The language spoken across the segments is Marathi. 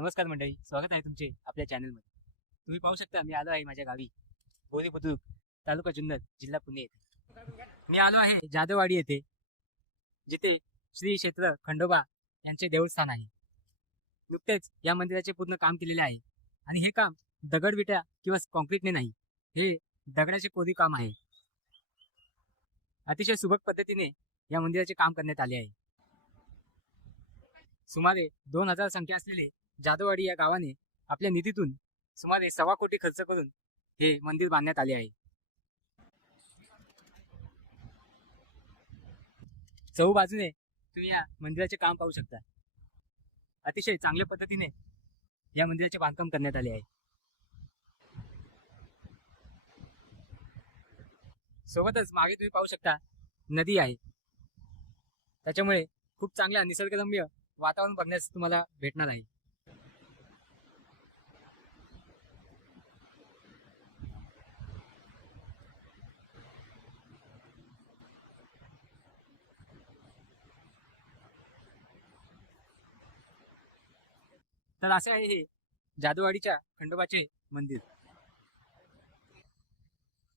नमस्कार मंडळी स्वागत आहे तुमचे आपल्या चॅनलमध्ये. तुम्ही पाहू शकता मी आलो आहे माझ्या गावी बोरी बुद्रुक तालुका जुन्नर जिल्हा पुणे येथे. मी आलो आहे जाधववाडी येथे जिथे श्री क्षेत्र खंडोबा यांचे देवस्थान आहे. नुकतेच या मंदिराचे पूर्ण काम केलेले आहे. आणि हे काम दगडविट्या किंवा कॉन्क्रीटने नाही हे दगडाचे कोरीव काम आहे. अतिशय सुबक पद्धतीने या मंदिराचे काम करण्यात आले आहे. सुमारे दोन हजार संख्या असलेले जाधववाडी या गावाने आपल्या निधीतून सुमारे सव्वा कोटी खर्च करून हे मंदिर बांधण्यात आले आहे. चहू बाजूने तुम्ही या मंदिराचे काम पाहू शकता. अतिशय चांगल्या पद्धतीने या मंदिराचे बांधकाम करण्यात आले आहे. सोबतच मागे तुम्ही पाहू शकता नदी आहे. त्याच्यामुळे खूप चांगल्या निसर्गरम्य वातावरण बघण्यास तुम्हाला भेटणार आहे. तर असे आहे हे जादूवाडीच्या खंडोबाचे मंदिर.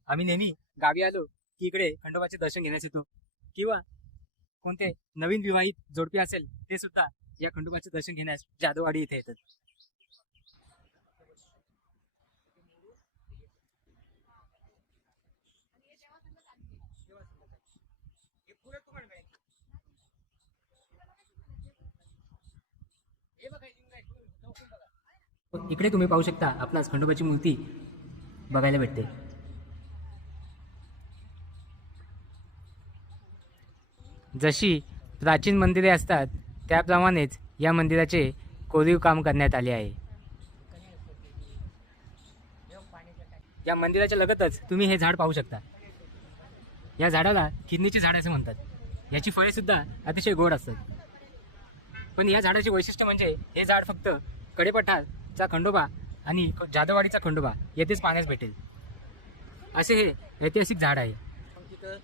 आम्ही नेहमी गावी आलो की इकडे खंडोबाचे दर्शन घेण्यास येतो. किंवा कोणते नवीन विवाहित जोडपी असेल ते सुद्धा या खंडोबाचे दर्शन घेण्यास जादूवाडी इथे येतात. इकडे तुम्ही पाहू शकता आपणास खंडोबाची मूर्ती बघायला भेटते. जशी प्राचीन मंदिरे असतात त्याप्रमाणेच या मंदिराचे कोरीव काम करण्यात आले आहे. या मंदिराच्या लगतच तुम्ही हे झाड पाहू शकता. या झाडाला किडनीचे झाड असे म्हणतात. याची फळे सुद्धा अतिशय गोड असतात. पण या झाडाचे वैशिष्ट्य म्हणजे हे झाड फक्त कडेपठार चा खंडोबा आणि जाधववाडीचा खंडोबा येथेच पाण्यास भेटेल. असे हे ऐतिहासिक झाड आहे. तिथं